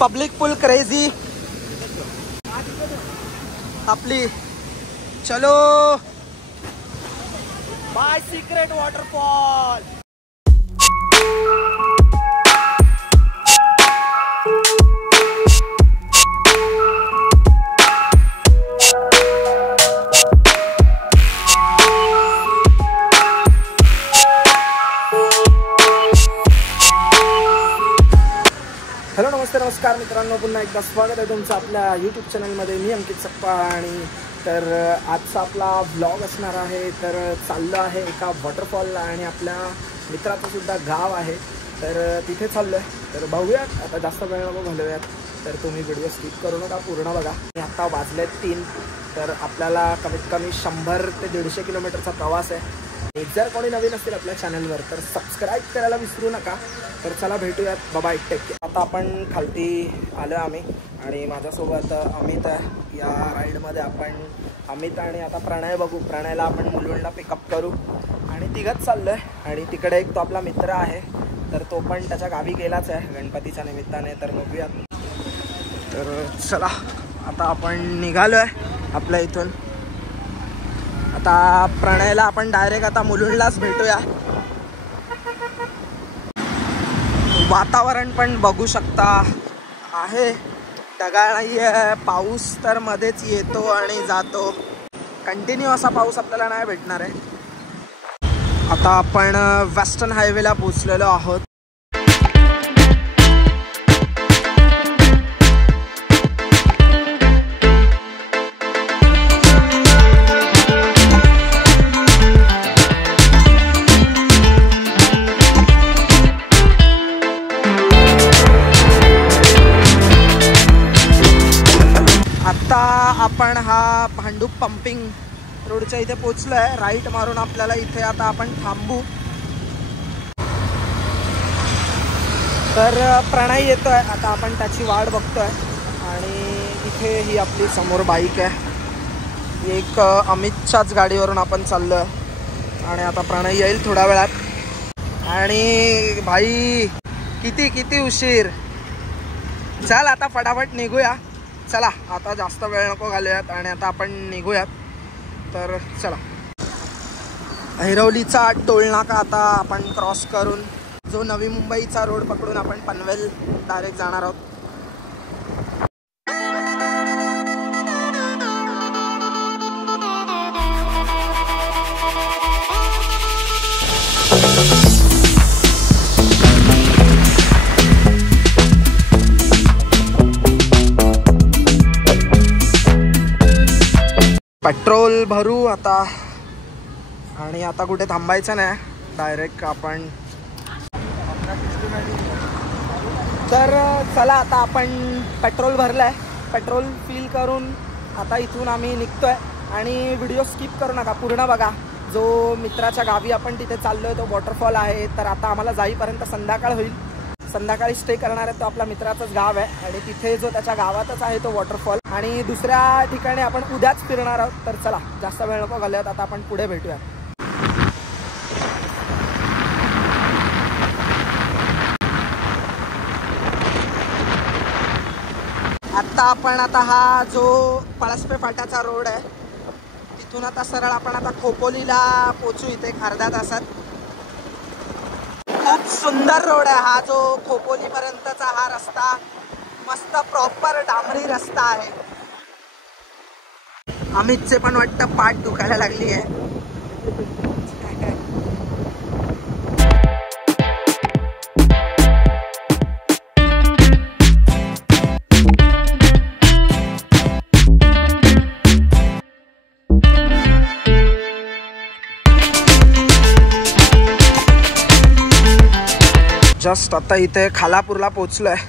Public फुल crazy आपली. चलो bye secret waterfall. Hello नमस्कार मित्रांनो, पुन्हा एकदा स्वागत आहे तुमचं आपल्या यूट्यूब चॅनलमध्ये. मी अंकित सक्पा आणि तर आजचा आपला व्लॉग असणार आहे. तर चाललो आहे एका वॉटरफॉलला आणि आपल्या मित्राचं सुद्धा गाव आहे, तर तिथे चाललो आहे. तर बघूयात, आता जास्त वेळ नको घालूयात, तर तुम्ही व्हिडिओ स्किप करू नका, पूर्ण बघा. आता वाजले 3, तर आपल्याला कमीत कमी 100 ते 150 किलोमीटरचा प्रवास आहे. जर कोणी नवीन असतील आपल्या चॅनलवर तर सबस्क्राईब करायला विसरू नका. तर चला भेटूयात, बाय, टेक केअर. आता आपण खालती आलो आम्ही आणि माझ्यासोबत अमित आहे. या राईडमध्ये आपण अमित आणि आता प्रणय बघू. प्रणयला आपण मुलुंडला पिकअप करू आणि तिघंच चाललो आहे. आणि तिकडे एक तो आपला मित्र आहे, तर तो पण त्याच्या गावी गेलाच आहे गणपतीच्या निमित्ताने. तर बघूयात. तर चला आता आपण निघालो आहे आपल्या इथून. आता प्रणयला आपण डायरेक्ट आता मुलुंडलाच भेटूया. वातावरण पण बघू शकता आहे, ढगाळ नाही आहे. पाऊस तर मध्येच येतो आणि जातो, कंटिन्यू असा पाऊस आपल्याला नाही भेटणार आहे. आता आपण वेस्टर्न हायवेला पोचलेलो आहोत. आता आपण हा भांडूप पंपिंग रोडच्या इथे पोचलो आहे. राईट मारून आपल्याला इथे आता आपण थांबू. तर प्रणय येतोय, आता आपण त्याची वाट बघतोय. आणि इथे ही आपली समोर बाईक आहे, एक अमितच्याच गाडीवरून आपण चाललो आहे. आणि आता प्रणय येईल थोड्या वेळात. आणि भाई किती उशीर. चल आता फटाफट निघूया. चला आता जास्त वेळ नको घालूयात आणि आता आपण निघूयात. तर चला, ऐरवलीचा टोल नाका आता आपण क्रॉस करून जो नवी मुंबईचा रोड पकडून आपण पनवेल डायरेक्ट जाणार आहोत. पेट्रोल भरू आता आणि आता कुठे थांबायचं नाही, डायरेक्ट आपण. तर चला आता आपण पेट्रोल भरलं आहे, पेट्रोल फिल करून आता इथून आम्ही निघतो आहे. आणि व्हिडिओ स्किप करू नका, पूर्ण बघा. जो मित्राच्या गावी आपण तिथे चाललो आहे तो वॉटरफॉल आहे. तर आता आम्हाला जाईपर्यंत संध्याकाळ होईल. संध्याकाळी स्टे करणार आहे तो आपल्या मित्राचंच गाव आहे आणि तिथे जो त्याच्या गावातच आहे तो वॉटरफॉल. आणि दुसऱ्या ठिकाणी आपण उद्याच फिरणार आहोत. तर चला जास्त वेळ नको घालूयात, आता आपण पुढे भेटूया. आता हा जो पळसपे फाट्याचा रोड आहे तिथून आता सरळ आपण आता खोपोलीला पोचू इथे अर्ध्या तासात. खूप सुंदर रोड आहे हा, जो खोपोली पर्यंतचा हा रस्ता मस्त प्रॉपर डांबरी रस्ता आहे. अमितचे पण वाटतं पाठ दुखायला लागली आहे. जस्ट आता इथे खालापूरला पोचलो आहे.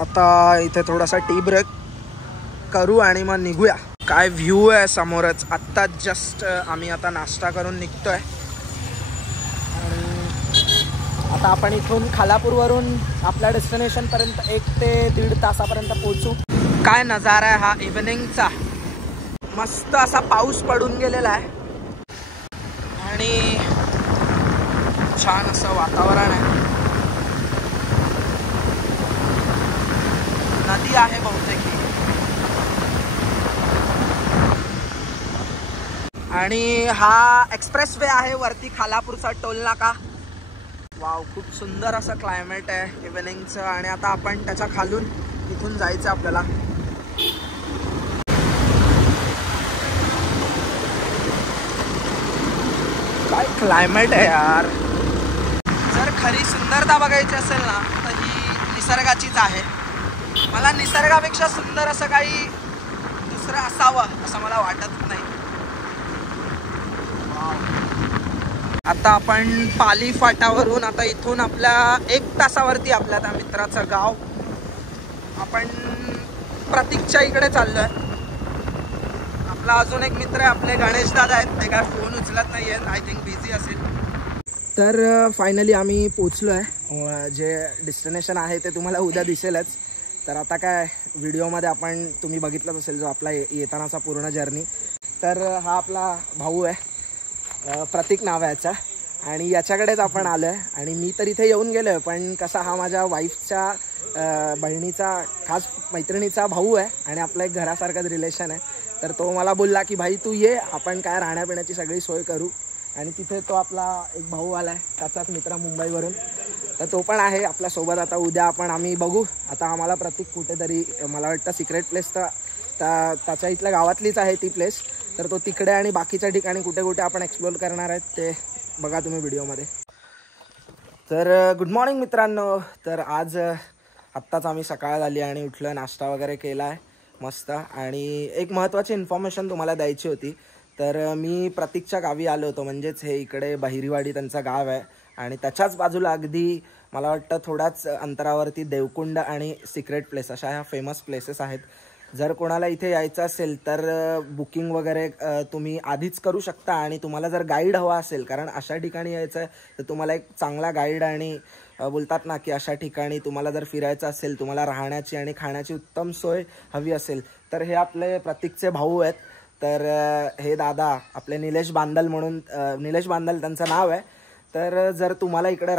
आता इथे थोडासा टी ब्रेक करू आणि मग निघूया. काय व्ह्यू आहे समोरच. आत्ता जस्ट आम्ही आता नाश्ता करून निघतो आहे. आणि आता आपण इथून खालापूरवरून आपल्या डेस्टिनेशनपर्यंत 1 ते 1.5 तासापर्यंत पोहोचू. काय नजारा आहे हा इव्हनिंगचा. मस्त असा पाऊस पडून गेलेला आहे आणि छान असं वातावरण आहे. नदी आहे बहुतेक ही. आणि हा एक्सप्रेस वे आहे वरती खालापूरचा टोल नाका. वाव, खूप सुंदर असं क्लायमेट आहे इव्हिनिंगचं. आणि आता आपण त्याच्या खालून इथून जायचं आपल्याला. काय क्लायमेट आहे यार. जर खरी सुंदरता बघायची असेल ना तर ही निसर्गाचीच आहे. मला निसर्गापेक्षा सुंदर असं काही दुसरं असावं असं मला वाटत नाही. आता आपण पाली फाटावरून आता इथून आपल्या 1 तासावरती आपल्या त्या मित्राचं गाव. आपण प्रतीकच्या इकडे चाललोय. आपला अजून एक मित्र आहे आपले गणेश दादा आहेत. ते काय फोन उचलत नाही आहेत. आय थिंक बिझी असेल. तर फायनली आम्ही पोचलो आहे. जे डेस्टिनेशन आहे ते तुम्हाला उद्या दिसेलच. तर आता काय व्हिडिओमध्ये आपण तुम्ही बघितलंच असेल जो आपला येतानाचा पूर्ण जर्नी. तर हा आपला भाऊ आहे, प्रतीक नाव आहे याचा. आणि याच्याकडेच आपण आलो आहे. आणि मी तर इथे येऊन गेलो आहे, पण कसा हा माझ्या वाईफच्या बहिणीचा खास मैत्रिणीचा भाऊ आहे आणि आपलं एक घरासारखंच रिलेशन आहे. तर तो मला बोलला की भाई तू ये, आपण काय राहण्यापिण्याची सगळी सोय करू. आणि तिथे तो आपला एक भाऊ आला आहे, त्याचाच मित्र मुंबईवरून. तर तो पण आहे आपल्यासोबत. आता उद्या आम्ही बघू. आता आम्हाला प्रतीक कुठेतरी, मला वाटतं सिक्रेट प्लेस तर त्याच्या इथल्या गावातलीच आहे ती प्लेस. तर तो तिकडे आणि बाकीच्या ठिकाणी कुठे कुठे आपण एक्सप्लोर करणार आहेत ते बघा तुम्ही व्हिडिओमध्ये. तर गुड मॉर्निंग मित्रांनो. तर आज आत्ताच आम्ही सकाळ झाली आणि उठलं, नाश्ता वगैरे केला आहे मस्त. आणि एक महत्त्वाची इन्फॉर्मेशन तुम्हाला द्यायची होती. तर मी प्रतीकच्या गावी आलो होतो, म्हणजेच हे इकडे बहिरीवाडी त्यांचं गाव आहे. आणि त्याच्याच बाजूला अगदी मला वाटतं थोड्याच अंतरावरती देवकुंड आणि सिक्रेट प्लेस अशा ह्या फेमस प्लेसेस आहेत. जर कोणाला इथे यायचं असेल तर बुकिंग वगैरे तुम्ही आधीच करू शकता. आणि तुम्हाला जर गाईड हवा असेल, कारण अशा ठिकाणी यायचं आहे तर तुम्हाला एक चांगला गाईड आणि बोलतात ना की अशा ठिकाणी तुम्हाला जर फिरायचं असेल, तुम्हाला राहण्याची आणि खाण्याची उत्तम सोय हवी असेल तर हे आपले प्रतीकचे भाऊ आहेत. तर हे दादा आपले निलेश बांदल म्हणून, निलेश बांदल त्यांचं नाव आहे. तर जर तुम्हाला इकडे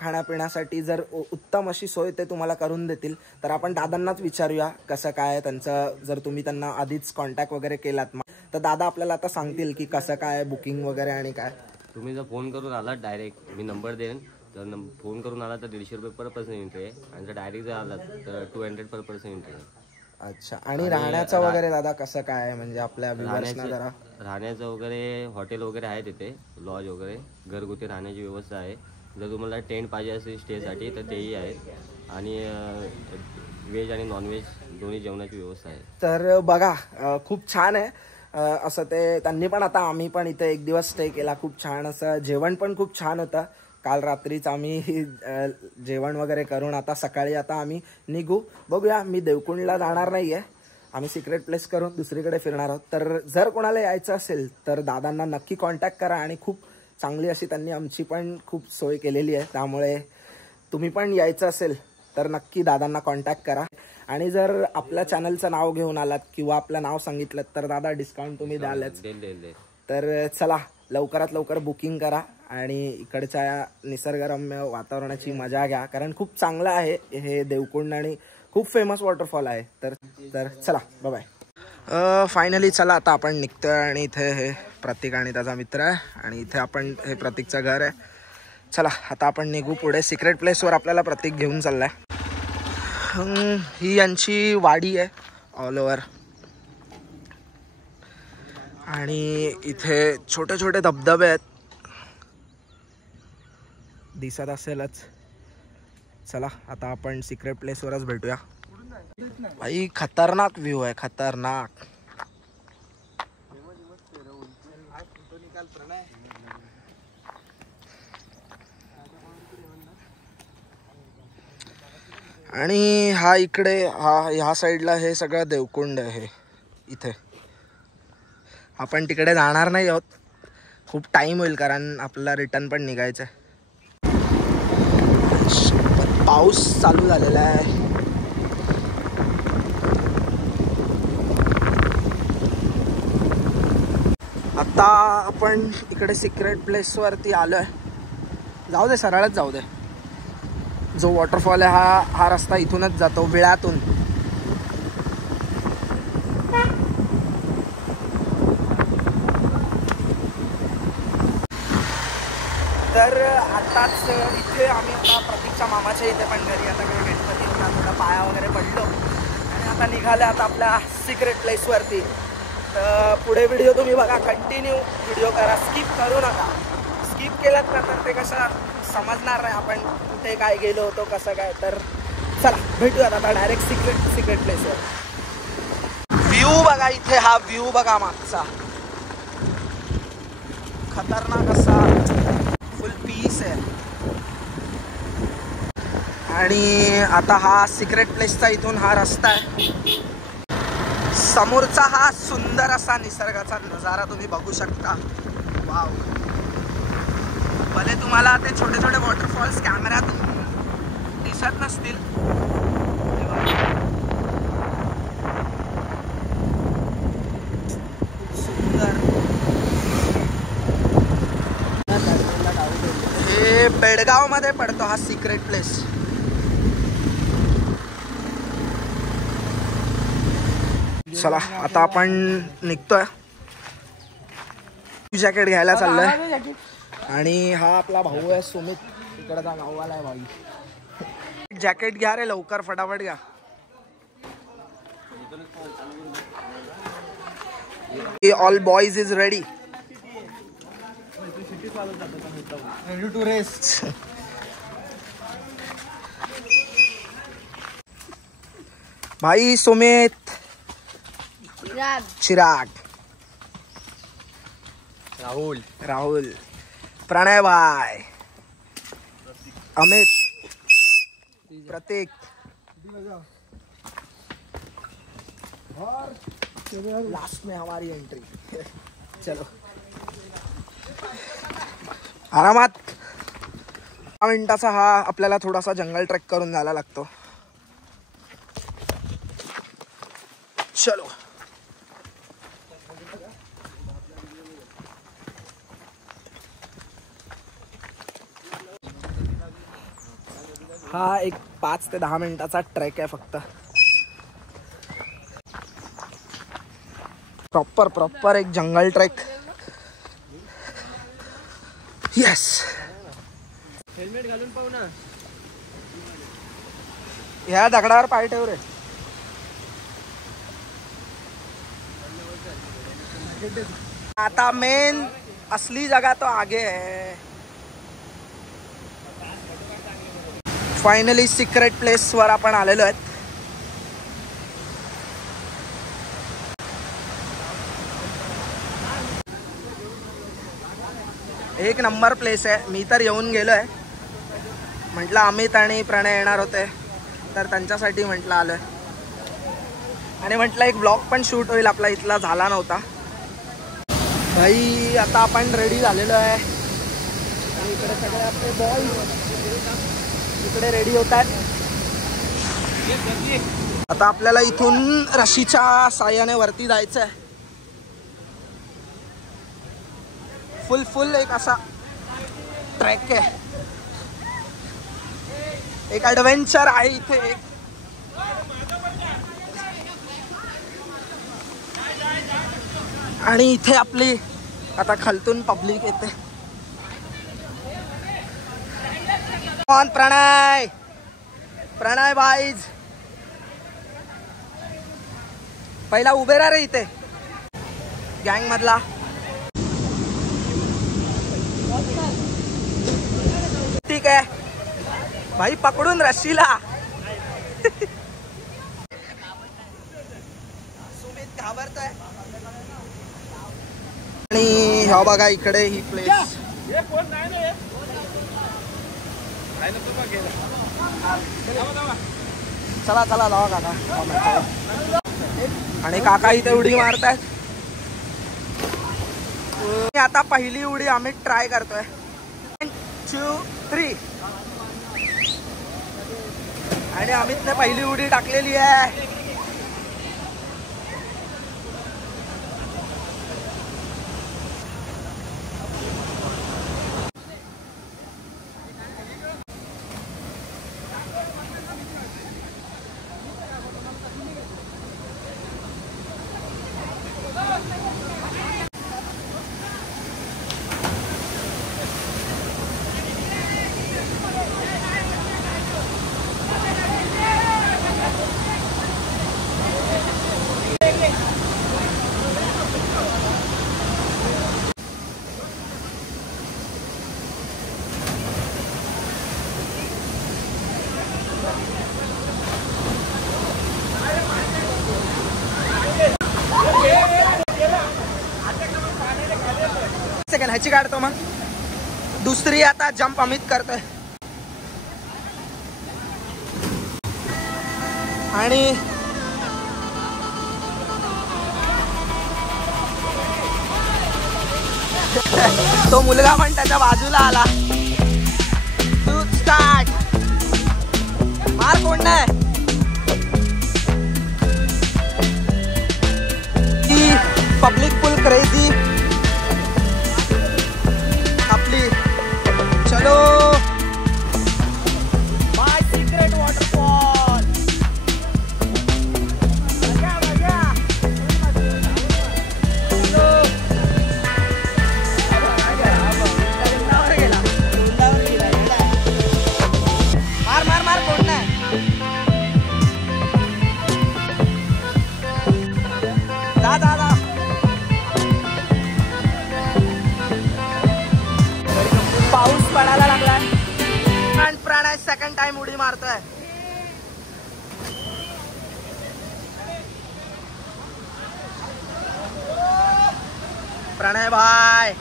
खाण्यापिण्यासाठी जर उत्तम अशी सोय ते तुम्हाला करून देतील तर आपण दादांनाच विचारूया कसं काय त्यांचं. जर तुम्ही त्यांना आधीच कॉन्टॅक्ट वगैरे केलात तर दादा आपल्याला आता सांगतील की कसं काय बुकिंग वगैरे आणि काय. तुम्ही जर फोन करून आलात डायरेक्ट, मी नंबर देईन. तर फोन करून आला तर 150 रुपये पर पर्सन एंट्री आहे. आणि जर डायरेक्ट जर आलात तर 200 पर पर्सन एंट्री आहे. अच्छा. आणि राहण्याचं वगैरे दादा कसं काय, म्हणजे आपल्या व्ह्यूअर्सना जरा. राहण्याचं वगैरे हॉटेल वगैरे आहे तिथे, लॉज वगैरे घरगुती राहण्याची व्यवस्था आहे. जर तुम्हाला टेंट पाहिजे असेल स्टेसाठी तर तेही आहे. आणि व्हेज आणि नॉनव्हेज दोन्ही जेवणाची व्यवस्था आहे. तर बघा खूप छान आहे असं ते त्यांनी पण. आता आम्ही पण इथे एक दिवस स्टे केला. खूप छान असं जेवण पण खूप छान होतं. काल रात्रीच आम्ही जेवण वगैरे करून आता सकाळी आता आम्ही निघू. बघूया, मी देवकुंडला जाणार नाही आहे, आम्ही सिक्रेट प्लेस करून दुसरीकडे फिरणार आहोत. तर जर कोणाला यायचं असेल तर दादांना नक्की कॉन्टॅक्ट करा. आणि खूप चांगली अशी त्यांनी आमची पण खूप सोय केलेली आहे. त्यामुळे तुम्ही पण यायचं असेल तर नक्की दादांना कॉन्टॅक्ट करा. आणि जर आपल्या चॅनलचं नाव घेऊन आलात किंवा आपलं नाव सांगितलं तर दादा डिस्काउंट तुम्ही द्यालच. तर चला लवकरात लवकर बुकिंग करा आणि इकडच्या निसर्गरम्य वातावरणाची मजा घ्या, कारण खूप चांगलं आहे हे देवकुंड आणि खूप फेमस वॉटरफॉल आहे. तर चला बाय. फायनली चला आता आपण निघतोय. आणि इथे हे प्रतीक आणि त्याचा मित्र आहे. आणि इथे आपण हे प्रतीकचं घर आहे. चला आता आपण निघू पुढे. सिक्रेट प्लेसवर आपल्याला प्रतीक घेऊन चाललाय. ही यांची वाडी आहे ऑल ओव्हर. आणि इथे छोटे छोटे धबधबे आहेत, दिसत असेलच. चला आता आपण सिक्रेट प्लेसवरच भेटूया. भाई खतरनाक व्ह्यू आहे, खतरनाक. आणि हा इकडे ह्या साईडला हे सगळं देवकुंड आहे. इथे आपण तिकडे जाणार नाही आहोत, खूप टाइम होईल कारण आपल्याला रिटर्न पण निघायचं आहे. पाऊस चालू झालेला आहे. आता आपण इकडे सिक्रेट प्लेसवरती आलोय. जाऊ दे, सरळच जाऊ दे. जो वॉटरफॉल आहे हा रस्ता इथूनच जातो विळ्यातून. तर आताच इथे आम्ही आता प्रतीकच्या मामाच्या इथे पण घरी आता काही गणपती होता, थोडा पाया वगैरे पडलो आणि आता निघाले आता आपल्या सिक्रेट प्लेसवरती. तर पुढे व्हिडिओ तुम्ही बघा, कंटिन्यू व्हिडिओ करा, स्किप करू नका. स्किप केलात ना तर ते कसं समजणार नाही आपण कुठे काय गेलो होतो कसं काय. तर चला भेटूयात आता डायरेक्ट सिक्रेट प्लेसवर. व्ह्यू बघा इथे, हा व्ह्यू बघा मागचा, खतरनाक असा, फुल पीस आहे. आणि आता हा सिक्रेट प्लेसचा इथून हा रस्ता आहे. समोरचा हा सुंदर असा निसर्गाचा नजारा तुम्ही बघू शकता. वाव, भले तुम्हाला ते छोटे छोटे वॉटरफॉल्स कॅमेऱ्यात दिसत नसतील. सुंदर. हे बेडगाव मध्ये पडतो हा सिक्रेट प्लेस. चला आता आपण निघतोय. जॅकेट घ्यायला चाललोय आणि हा आपला भाऊ आहे सुमित, इकडचा गाववाला आहे भाऊ. जॅकेट घ्या रे लवकर, फटाफट घ्या. All boys is ready to rest. भाई सुमित, चिराग, राहुल, प्रणय भाई, अमित, प्रतीक और लास्ट में हमारी एंट्री. चलो आरामात. 10 मिनिटाचा हा आपल्याला थोडासा जंगल ट्रेक करून जायला लागतो. चलो. हा एक 5 ते 10 मिनिटाचा ट्रेक आहे फक्त. प्रॉपर एक जंगल ट्रेक. यस. हेल्मेट घालून पाहू ना. ह्या दगडावर पाय ठेव रे. आता मेन असली जगह तो आगे है. फायनली सिक्रेट प्लेस वर आपण आलेलो आहेत. एक नंबर प्लेस आहे. मी तर येऊन गेलोय. म्हटलं अमित आणि प्रणय येणार होते तर त्यांच्यासाठी म्हटलं आलोय आणि म्हटलं एक ब्लॉग पण शूट होईल आपला, इथला झाला नव्हता. भाई आता आपण रेडी झालेलो आहे आणि इकडे सगळे आपले बॉयज इकडे रेडी होतात. आता आपल्याला इथून रशीच्या साह्याने वरती जायचं आहे. फुल एक असा ट्रॅक आहे, एक ॲडव्हेंचर आहे इथे. आणि इथे आपली आता खालतून पब्लिक येते. प्रणय बाईज पहिला उभे राहा रे इथे गँग मधला. ठीक आहे भाई, पकडून रशीला. सुमित घाबरतोय. आणि ह्या बघा इकडे ही प्लेस. चला जावा काका. आणि काका इथे उडी मारतायत. आता पहिली उडी आम्ही ट्राय करतोय. 1 2 3. आणि अमितने पहिली उडी टाकलेली आहे. सेकंड ह्याची काढतो मग दुसरी आता जंप अमित करतोय आणि तो मुलगा पण त्याच्या बाजूला आला तू स्टार्ट मार कोण नाही पब्लिक फुल क्रेझी आपली चलो माय सिक्रेट वॉटरफॉल मार मार मार कोण नाही जा जा जा पाऊस पडायला लागलाय आणि प्रणय सेकंड टाइम उडी मारतोय प्रणय भाई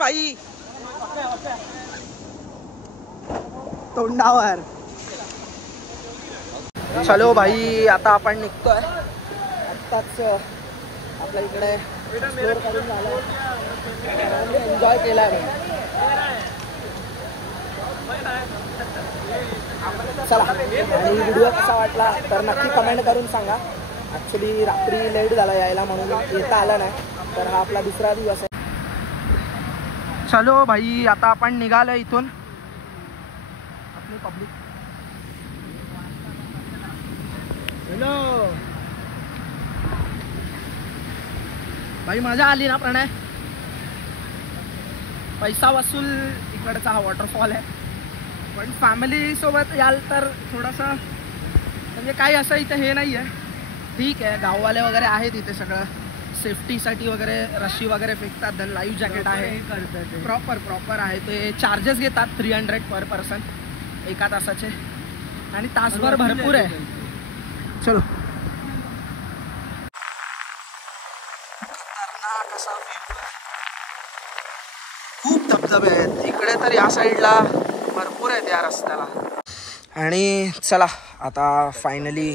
भाई तोंडावर चलो भाई आता आपण निघतोय आत्ताच आपल्या इकडे एक्सप्लोर करून झालं एन्जॉय केलाय चला आणि व्हिडिओ कसा वाटला तर नक्की कमेंट करून सांगा ॲक्च्युली रात्री लेट झाला यायला म्हणून येता आला नाही तर हा आपला दुसरा दिवस आहे चलो भाई आता आपण निघालो इथून आपली पब्लिक हॅलो भाई मजा आली ना प्रणय पैसा वसूल इकडचा हा वॉटरफॉल आहे पण फॅमिली सोबत याल तर थोडासा म्हणजे काही असं इथे हे नाही आहे ठीक आहे गाववाले वगैरे आहेत इथे सगळं सेफ्टीसाठी वगैरे रशी वगैरे फेकतात देन लाईव्ह जॅकेट आहे प्रॉपर आहे ते चार्जेस घेतात 300 पर पर्सन एका तासाचे आणि तासभर भरपूर आहे चलो कसा खूप धबधबे आहेत इकडे तर या साईडला भरपूर आहेत या रस्त्याला आणि चला आता फायनली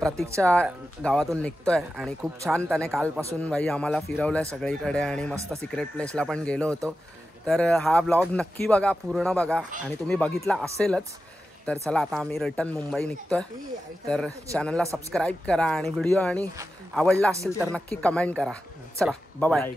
प्रतीकच्या गावातून निघतोय आणि खूप छान त्याने कालपासून भाई आम्हाला फिरवलंय सगळीकडे आणि मस्त सिक्रेट प्लेसला पण गेलो होतो तर हा ब्लॉग नक्की बघा पूर्ण बघा आणि तुम्ही बघितला असेलच तर चला आता आम्ही रिटर्न मुंबई निघतोय तर चॅनलला सबस्क्राईब करा आणि व्हिडिओ आणि आवडला असेल तर नक्की कमेंट करा चला बाय बाय